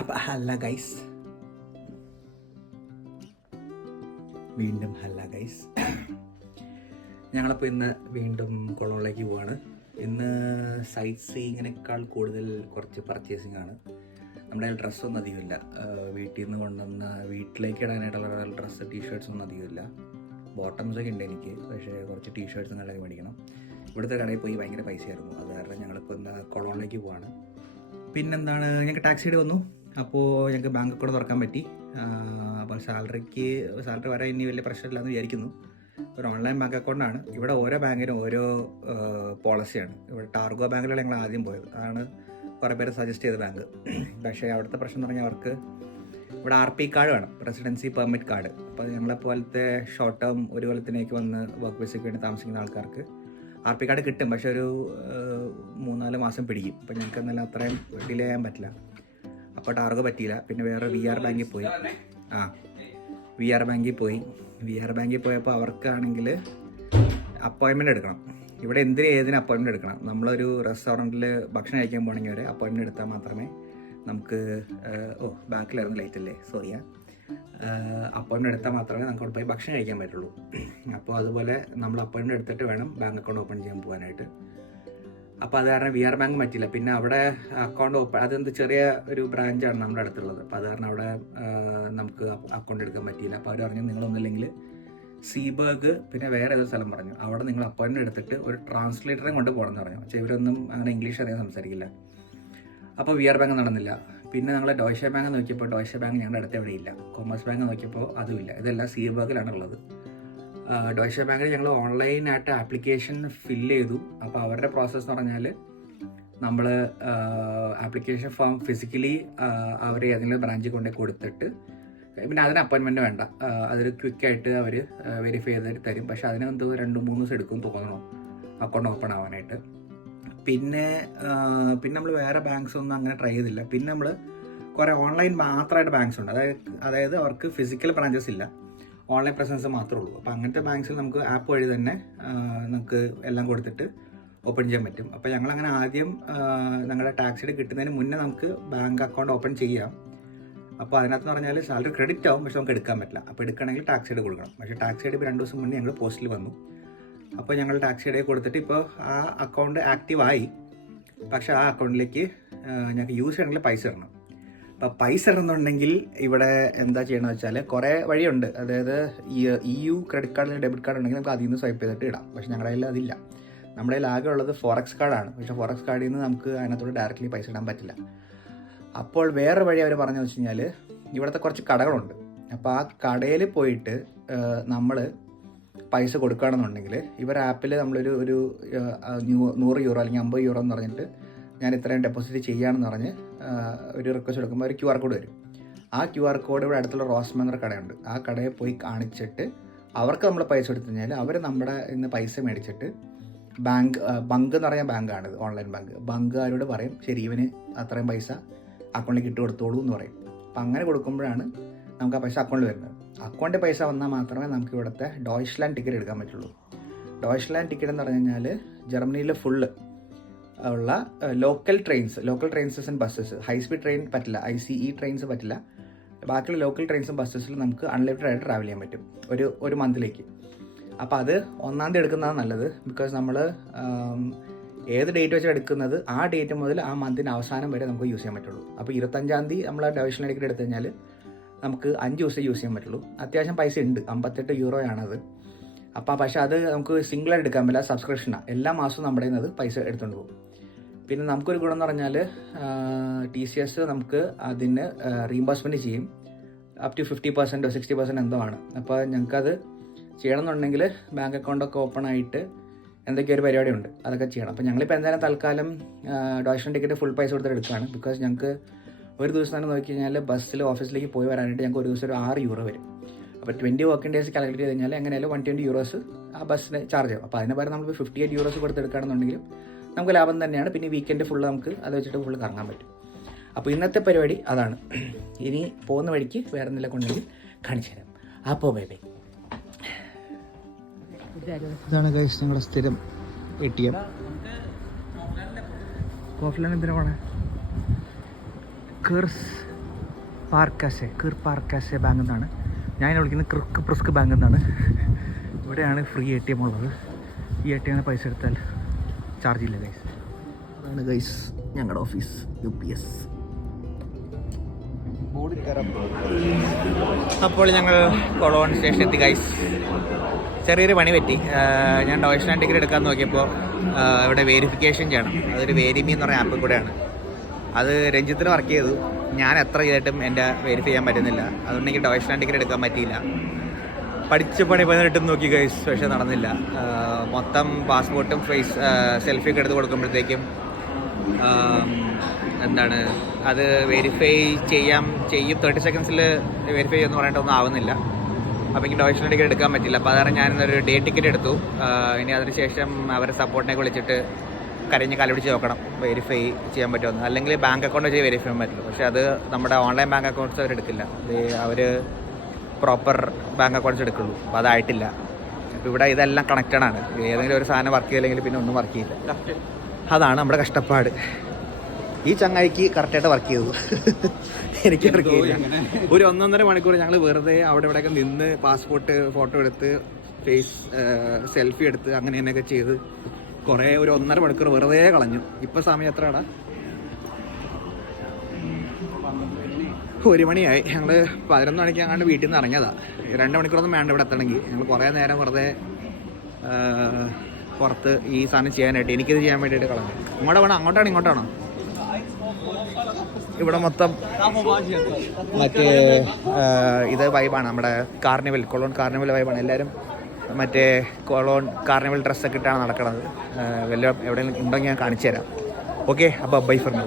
അപ്പം ഹല്ല ഗൈസ്, വീണ്ടും ഹല്ല ഗൈസ്. ഞങ്ങളപ്പോൾ ഇന്ന് വീണ്ടും കൊളോണിലേക്ക് പോവാണ്. ഇന്ന് സൈറ്റ് സീയിങ്ങിനേക്കാൾ കൂടുതൽ കുറച്ച് പർച്ചേസിങ് ആണ്. നമ്മുടെ കയ്യിൽ ഡ്രസ്സൊന്നും അധികമില്ല. വീട്ടിൽ നിന്ന് കൊണ്ടുവന്ന വീട്ടിലേക്ക് ഇടാനായിട്ടുള്ള ഡ്രസ്സ് ടീഷർട്ട്സ് ഒന്നും അധികമില്ല. ബോട്ടംസൊക്കെ ഉണ്ട് എനിക്ക്, പക്ഷേ കുറച്ച് ടീഷർട്ട്സും നല്ല മേടിക്കണം. ഇവിടുത്തെ കടയിൽ പോയി ഭയങ്കര പൈസയായിരുന്നു. അത് കാരണം ഞങ്ങളിപ്പോൾ ഇന്ന് കൊളോണിലേക്ക് പോവാണ്. പിന്നെന്താണ്, ഞങ്ങൾക്ക് ടാക്സിയുടെ വന്നു. അപ്പോൾ ഞങ്ങൾക്ക് ബാങ്ക് അക്കൗണ്ട് തുറക്കാൻ പറ്റി. അപ്പോൾ സാലറി വരാൻ ഇനി വലിയ പ്രശ്നമില്ലാന്ന് വിചാരിക്കുന്നു. ഒരു ഓൺലൈൻ ബാങ്ക് അക്കൗണ്ടാണ്. ഇവിടെ ഓരോ ബാങ്കിനും ഓരോ പോളിസിയാണ്. ഇവിടെ ടാർഗോ ബാങ്കിലാണ് ഞങ്ങൾ ആദ്യം പോയത്. അതാണ് കുറേ പേര് സജസ്റ്റ് ചെയ്ത ബാങ്ക്. പക്ഷേ അവിടുത്തെ പ്രശ്നം എന്ന് പറഞ്ഞാൽ അവർക്ക് ഇവിടെ RP കാർഡ് വേണം, റെസിഡൻസി പെർമിറ്റ് കാർഡ്. അപ്പോൾ ഞങ്ങളെപ്പോലത്തെ ഷോർട്ട് ടേം ഒരു കൊല്ലത്തിലേക്ക് വന്ന് വർക്ക് വിസയ്ക്ക് വേണ്ടി താമസിക്കുന്ന ആൾക്കാർക്ക് RP കാർഡ് കിട്ടും, പക്ഷേ ഒരു 3-4 മാസം പിടിക്കും. അപ്പോൾ ഞങ്ങൾക്ക് എന്നാലും അത്രയും ഡിലേ ചെയ്യാൻ പറ്റില്ല. അപ്പോൾ ടാർഗോ പറ്റിയില്ല. പിന്നെ വേറെ VR ബാങ്കിൽ പോയി. VR ബാങ്കിൽ പോയപ്പോൾ അവർക്കാണെങ്കിൽ അപ്പോയിൻമെൻറ്റ് എടുക്കണം. ഇവിടെ ഏതിന് അപ്പോയിൻമെൻറ്റ് എടുക്കണം. നമ്മളൊരു റെസ്റ്റോറൻറ്റിൽ ഭക്ഷണം കഴിക്കാൻ പോകണമെങ്കിൽ വരെ അപ്പോയിൻമെൻറ്റ് എടുത്താൽ മാത്രമേ നമുക്ക് ബാക്കിലായിരുന്നു ലൈറ്റല്ലേ, സോറിയാ, അപ്പോയിൻമെൻറ്റ് എടുത്താൽ മാത്രമേ നമുക്ക് അവിടെ പോയി ഭക്ഷണം കഴിക്കാൻ പറ്റുള്ളൂ. അപ്പോൾ അതുപോലെ നമ്മൾ അപ്പോയിൻമെൻറ്റ് എടുത്തിട്ട് വേണം ബാങ്ക് അക്കൗണ്ട് ഓപ്പൺ ചെയ്യാൻ പോകാനായിട്ട്. അപ്പോൾ അത് കാരണം VR ബാങ്ക് പറ്റില്ല. പിന്നെ അവിടെ അക്കൗണ്ട് അതെന്ത് ചെറിയ ഒരു ബ്രാഞ്ചാണ് നമ്മുടെ അടുത്തുള്ളത്. അപ്പോൾ അത് കാരണം അവിടെ നമുക്ക് അക്കൗണ്ട് എടുക്കാൻ പറ്റിയില്ല. അപ്പോൾ അവർ പറഞ്ഞു നിങ്ങളൊന്നുമില്ലെങ്കിൽ സീബർഗ് പിന്നെ വേറെ ഏതൊരു സ്ഥലം പറഞ്ഞു, അവിടെ നിങ്ങൾ അപ്പോയിൻമെൻറ്റ് എടുത്തിട്ട് ഒരു ട്രാൻസ്ലേറ്ററെ കൊണ്ട് പോകണമെന്ന് പറഞ്ഞു. പക്ഷേ ഇവരൊന്നും അങ്ങനെ ഇംഗ്ലീഷ് അധികം സംസാരിക്കില്ല. അപ്പോൾ VR ബാങ്ക് നടന്നില്ല. പിന്നെ ഞങ്ങൾ ഡോയ്ഷെ ബാങ്ക് നോക്കിയപ്പോൾ ഡോയ്ഷെ ബാങ്ക് ഞങ്ങളുടെ അടുത്ത് എവിടെയില്ല. കൊമേഴ്സ് ബാങ്ക് നോക്കിയപ്പോൾ അതുമില്ല. ഇതെല്ലാം സീബർഗിലാണ് ഉള്ളത്. ഡോയ്ഷെ ബാങ്കിൽ ഞങ്ങൾ ഓൺലൈനായിട്ട് ആപ്ലിക്കേഷൻ ഫില്ല് ചെയ്തു. അപ്പോൾ അവരുടെ പ്രോസസ്സ് എന്ന് പറഞ്ഞാൽ നമ്മൾ ആപ്ലിക്കേഷൻ ഫോം ഫിസിക്കലി അവർ ഏതെങ്കിലും ബ്രാഞ്ചിൽ കൊണ്ടുപോയി കൊടുത്തിട്ട് പിന്നെ അതിന് അപ്പോയിൻമെൻറ്റ് വേണ്ട, അതൊരു ക്വിക്കായിട്ട് അവർ വെരിഫൈ ചെയ്തിട്ട് തരും. പക്ഷേ അതിന് എന്തോ 2-3 ദിവസം എടുക്കും തോന്നണം അക്കൗണ്ട് ഓപ്പൺ ആവാനായിട്ട്. പിന്നെ നമ്മൾ വേറെ ബാങ്ക്സ് ഒന്നും അങ്ങനെ ട്രൈ ചെയ്തില്ല. പിന്നെ നമ്മൾ കുറേ ഓൺലൈൻ മാത്രമായിട്ട് ബാങ്ക്സ് ഉണ്ട്. അതായത് അവർക്ക് ഫിസിക്കൽ ബ്രാഞ്ചസ് ഇല്ല, ഓൺലൈൻ പ്രസൻസ് മാത്രമേ ഉള്ളൂ. അപ്പോൾ അങ്ങനത്തെ ബാങ്ക്സിൽ നമുക്ക് ആപ്പ് വഴി തന്നെ നമുക്ക് എല്ലാം കൊടുത്തിട്ട് ഓപ്പൺ ചെയ്യാൻ പറ്റും. അപ്പോൾ ഞങ്ങളങ്ങനെ ആദ്യം ഞങ്ങളുടെ ടാക്സിയുടെ കിട്ടുന്നതിന് മുന്നേ നമുക്ക് ബാങ്ക് അക്കൗണ്ട് ഓപ്പൺ ചെയ്യാം. അപ്പോൾ അതിനകത്ത് പറഞ്ഞാൽ സാലറി ക്രെഡിറ്റ് ആവും, പക്ഷെ നമുക്ക് എടുക്കാൻ പറ്റില്ല. അപ്പോൾ എടുക്കണമെങ്കിൽ ടാക്സിയുടെ കൊടുക്കണം. പക്ഷേ ടാക്സിയുടെ ഇപ്പോൾ 2 ദിവസം മുന്നേ ഞങ്ങൾ പോസ്റ്റിൽ വന്നു. അപ്പോൾ ഞങ്ങൾ ടാക്സിയുടെ കൊടുത്തിട്ട് ഇപ്പോൾ ആ അക്കൗണ്ട് ആക്റ്റീവായി. പക്ഷേ ആ അക്കൗണ്ടിലേക്ക് ഞങ്ങൾക്ക് യൂസ് ചെയ്യണമെങ്കിൽ പൈസ ഇടണം. അപ്പോൾ പൈസ ഇടുന്നുണ്ടെങ്കിൽ ഇവിടെ എന്താ ചെയ്യണമെന്ന് വെച്ചാൽ കുറേ വഴിയുണ്ട്. അതായത് EU ക്രെഡിറ്റ് കാർഡ് അല്ലെങ്കിൽ ഡെബിറ്റ് കാർഡ് ഉണ്ടെങ്കിൽ നമുക്ക് അതിൽ നിന്ന് സ്വൈപ്പ് ചെയ്തിട്ട് ഇടാം. പക്ഷേ ഞങ്ങളുടെ കയ്യിൽ അതില്ല. നമ്മുടെ കയ്യിൽ ആകെ ഉള്ളത് ഫോറക്സ് കാർഡാണ്. പക്ഷേ ഫോറക്സ് കാർഡിൽ നിന്ന് നമുക്ക് അതിനകത്തോട് ഡയറക്റ്റ്ലി പൈസ ഇടാൻ പറ്റില്ല. അപ്പോൾ വേറെ വഴി അവർ പറഞ്ഞു വെച്ച് കഴിഞ്ഞാൽ ഇവിടുത്തെ കുറച്ച് കടകളുണ്ട്. അപ്പോൾ ആ കടയിൽ പോയിട്ട് നമ്മൾ പൈസ കൊടുക്കുകയാണെന്നുണ്ടെങ്കിൽ ഇവർ ആപ്പിൽ നമ്മളൊരു 100 യൂറോ അല്ലെങ്കിൽ 50 യൂറോ എന്ന് പറഞ്ഞിട്ട് ഞാൻ ഇത്രയും ഡെപ്പോസിറ്റ് ചെയ്യുകയാണെന്ന് പറഞ്ഞ് ഒരു റിക്വസ്റ്റ് എടുക്കുമ്പോൾ ഒരു QR കോഡ് വരും. ആ QR കോഡ് ഇവിടെ അടുത്തുള്ള റോസ്മൻ എന്ന കടയുണ്ട്. ആ കടയിൽ പോയി കാണിച്ചിട്ട് അവർക്ക് നമ്മൾ പൈസ കൊടുത്തു കഴിഞ്ഞാൽ അവർ നമ്മുടെ ഇന്ന് പൈസ മേടിച്ചിട്ട് ബങ്ക് എന്ന് പറഞ്ഞാൽ ബാങ്കാണിത്, ഓൺലൈൻ ബാങ്ക്. ബാങ്കുകാരോട് പറയും ശരി ഇവന് അത്രയും പൈസ അക്കൗണ്ടിലേക്ക് ഇട്ട് കൊടുത്തോളൂ എന്ന് പറയും. അപ്പം അങ്ങനെ കൊടുക്കുമ്പോഴാണ് നമുക്ക് ആ പൈസ അക്കൗണ്ടിൽ വരുന്നത്. അക്കൗണ്ടിൽ പൈസ വന്നാൽ മാത്രമേ നമുക്ക് ഇവിടുത്തെ ഡോയ്ച്ച്ലാൻഡ് ടിക്കറ്റ് എടുക്കാൻ പറ്റുള്ളൂ. ഡോയ്ച്ച്ലാൻഡ് ടിക്കറ്റ് എന്ന് പറഞ്ഞു കഴിഞ്ഞാൽ ജർമ്മനിയിൽ ഫുള്ള് ഉള്ള local trains and buses, high speed train പറ്റില്ല, ICE ട്രെയിൻസ് പറ്റില്ല. ബാക്കിയുള്ള ലോക്കൽ ട്രെയിൻസും ബസ്സസിൽ നമുക്ക് അൺലിമിറ്റഡ് ആയിട്ട് ട്രാവൽ ചെയ്യാൻ പറ്റും ഒരു മന്തിലേക്ക്. അപ്പോൾ അത് 1-ാം തീയതി എടുക്കുന്നതാണ് നല്ലത്. ബിക്കോസ് നമ്മൾ ഏത് ഡേറ്റ് വെച്ചാൽ എടുക്കുന്നത് ആ ഡേറ്റ് മുതൽ ആ മന്തിൻ്റെ അവസാനം വരെ നമുക്ക് യൂസ് ചെയ്യാൻ പറ്റുള്ളൂ. അപ്പോൾ 25-ാം തീയതി നമ്മൾ ഡോയ്ച്ച്ലാൻഡ് ടിക്കറ്റ് എടുത്തു കഴിഞ്ഞാൽ നമുക്ക് 5 ദിവസം യൂസ് ചെയ്യാൻ പറ്റുള്ളൂ. അത്യാവശ്യം പൈസ ഉണ്ട്, 58 യൂറോയാണത്. അപ്പോൾ പക്ഷേ അത് നമുക്ക് സിംഗിളായിട്ട് എടുക്കാൻ പറ്റില്ല, സബ്സ്ക്രിപ്ഷനാണ്. എല്ലാ മാസവും നമ്മുടെ കയ്യിൽ നിന്ന് പൈസ എടുത്തുകൊണ്ട് പോകും. പിന്നെ നമുക്കൊരു ഗുണം എന്ന് പറഞ്ഞാൽ TCS നമുക്ക് അതിന് റീഇംബേഴ്സ്മെൻറ്റ് ചെയ്യും. അപ് ടു 50% 60% എന്തോ ആണ്. അപ്പോൾ ഞങ്ങൾക്കത് ചെയ്യണമെന്നുണ്ടെങ്കിൽ ബാങ്ക് അക്കൗണ്ടൊക്കെ ഓപ്പൺ ആയിട്ട് എന്തൊക്കെയോ ഒരു പരിപാടിയുണ്ട്, അതൊക്കെ ചെയ്യണം. അപ്പോൾ ഞങ്ങളിപ്പോൾ എന്തായാലും തൽക്കാലം ഡോയ്ച്ച്ലാൻഡ് ടിക്കറ്റ് ഫുൾ പൈസ കൊടുത്തിട്ട് എടുക്കുകയാണ്. ബിക്കോസ് ഞങ്ങൾക്ക് ഒരു ദിവസം തന്നെ നോക്കി കഴിഞ്ഞാൽ ബസ്സിൽ ഓഫീസിലേക്ക് പോയി വരാനായിട്ട് ഞങ്ങൾക്ക് ഒരു ദിവസം ഒരു 6 യൂറോ വരും. അപ്പോൾ 20 വർക്കിംഗ് ഡേയ്സ് കാൽക്കുലേറ്റ് ചെയ്ത് കഴിഞ്ഞാൽ എങ്ങനെയാലും 120 യൂറോസ് ആ ബസ്സിന് ചാർജ് ആവും. അപ്പോൾ അതിന് പകരം നമ്മൾ 58 യൂറോസ് കൊടുത്തെടുക്കുകയാണെന്നുണ്ടെങ്കിലും നമുക്ക് ലാഭം തന്നെയാണ്. പിന്നെ വീക്കെൻഡ് ഫുള്ള് നമുക്ക് അത് വെച്ചിട്ട് ഫുള്ള് കറങ്ങാൻ പറ്റും. അപ്പോൾ ഇന്നത്തെ പരിപാടി അതാണ്. ഇനി പോകുന്ന വഴിക്ക് വേറെ എന്തെങ്കിലും കൊണ്ടെങ്കിൽ കാണിച്ചു തരാം. അപ്പോൾ ബൈ. ഇതാണ് ഗൈസ് ഞങ്ങളുടെ സ്ഥിരം ATM. കോഫിലാണ് എന്തിനാ പോണേ? പാർക്കാശെ പാർക്കാശെ ബാങ്കിൽ നിന്നാണ്. ഞാൻ വിളിക്കുന്നത് ക്രിക്ക് പ്രിസ്ക് ബാങ്കിൽ നിന്നാണ്. ഇവിടെയാണ് ഫ്രീ ATM ഉള്ളത്. ഈ ATM പൈസ എടുത്താൽ ചാർജ് ഇല്ല ഗൈസ്. അതാണ് ഗൈസ് ഞങ്ങളുടെ ഓഫീസ് UPS. അപ്പോൾ ഞങ്ങൾ കൊളോൺ സ്റ്റേഷൻ എത്തി ഗൈസ്. ചെറിയൊരു പണി പറ്റി. ഞാൻ ഡോയ്സ്ലാൻ ടിക്കറ്റ് എടുക്കാൻ നോക്കിയപ്പോൾ ഇവിടെ വെരിഫിക്കേഷൻ ചെയ്യണം. അതൊരു വേരിമി എന്ന് പറയുന്ന ആപ്പിൽ കൂടെയാണ്. അത് രഞ്ജിത്തിന് വർക്ക് ചെയ്തു. ഞാൻ എത്ര ചെയ്തിട്ടും എൻ്റെ വെരിഫൈ ചെയ്യാൻ പറ്റുന്നില്ല. അതുകൊണ്ട് എനിക്ക് ഡോയ്സ്ലാൻ ടിക്കറ്റ് എടുക്കാൻ പറ്റിയില്ല. പഠിച്ച പണി പതിനെട്ടും നോക്കി ഗൈസ്, പക്ഷേ നടന്നില്ല. മൊത്തം പാസ്പോർട്ടും ഫേസ് സെൽഫിയൊക്കെ എടുത്ത് കൊടുക്കുമ്പോഴത്തേക്കും എന്താണ് അത് വെരിഫൈ ചെയ്യും 30 സെക്കൻഡ്സിൽ വെരിഫൈ ചെയ്യുമെന്ന് പറഞ്ഞിട്ടൊന്നും ആവുന്നില്ല. അപ്പോൾ എനിക്ക് ഡോയ്സ്ലാൻ ടിക്കറ്റ് എടുക്കാൻ പറ്റില്ല. അപ്പോൾ അതാണ് ഞാനൊരു ഡേ ടിക്കറ്റ് എടുത്തു. ഇനി അതിനുശേഷം അവരെ സപ്പോർട്ടിനെ വിളിച്ചിട്ട് കരഞ്ഞ് കലപിടിച്ച് നോക്കണം വെരിഫൈ ചെയ്യാൻ പറ്റുമെന്ന്. അല്ലെങ്കിൽ ബാങ്ക് അക്കൗണ്ട് വെച്ച് വെരിഫൈ ചെയ്യാൻ പറ്റില്ല. പക്ഷേ അത് നമ്മുടെ ഓൺലൈൻ ബാങ്ക് അക്കൗണ്ട്സ് അവരെടുക്കില്ല. അവർ പ്രോപ്പർ ബാങ്ക് അക്കൗണ്ട്സ് എടുക്കുള്ളൂ. അപ്പോൾ അതായിട്ടില്ല. അപ്പോൾ ഇവിടെ ഇതെല്ലാം കണക്റ്റഡ് ആണ്. ഏതെങ്കിലും ഒരു സാധനം വർക്ക് ചെയ്തില്ലെങ്കിൽ പിന്നെ ഒന്നും വർക്ക് ചെയ്യില്ല. അതാണ് നമ്മുടെ കഷ്ടപ്പാട്. ഈ ചങ്ങായിക്ക് കറക്റ്റായിട്ട് വർക്ക് ചെയ്തു. എനിക്ക് വർക്ക് ചെയ്യില്ല. ഒരു 1.5 മണിക്കൂർ ഞങ്ങൾ വെറുതെ അവിടെ ഇവിടെയൊക്കെ നിന്ന് പാസ്പോർട്ട് ഫോട്ടോ എടുത്ത് ഫേസ് സെൽഫി എടുത്ത് അങ്ങനെ തന്നെയൊക്കെ ചെയ്ത് കുറേ ഒരു 1.5 മണിക്കൂർ വെറുതെ കളഞ്ഞു. ഇപ്പോൾ സമയം എത്രയാടാ? 1 മണിയായി. ഞങ്ങൾ 11 മണിക്ക് അങ്ങാണ്ട് വീട്ടിൽ നിന്ന് ഇറങ്ങിയതാണ്. 2 മണിക്കൂറൊന്നും വേണ്ട ഇവിടെ എത്തണമെങ്കിൽ. ഞങ്ങൾ കുറേ നേരം വെറുതെ പുറത്ത് ഈ സാധനം ചെയ്യാനായിട്ട് എനിക്കിത് ചെയ്യാൻ വേണ്ടിയിട്ട് കളഞ്ഞു. ഇങ്ങോട്ട് വേണം? അങ്ങോട്ടാണോ ഇങ്ങോട്ടാണോ? ഇവിടെ മൊത്തം മറ്റേ ഇത് വൈബാണ്. നമ്മുടെ കാർണിവൽ, കൊളോൺ കാർണിവൽ വൈബാണ്. എല്ലാവരും മറ്റേ കൊളോൺ കാർണിവൽ ഡ്രസ്സൊക്കെ ഇട്ടാണ് നടക്കുന്നത്. വല്ല എവിടെയെങ്കിലും ഉണ്ടെങ്കിൽ ഞാൻ കാണിച്ചു തരാം. ഓക്കെ, അപ്പോൾ ബൈ ഫോർ നൗ.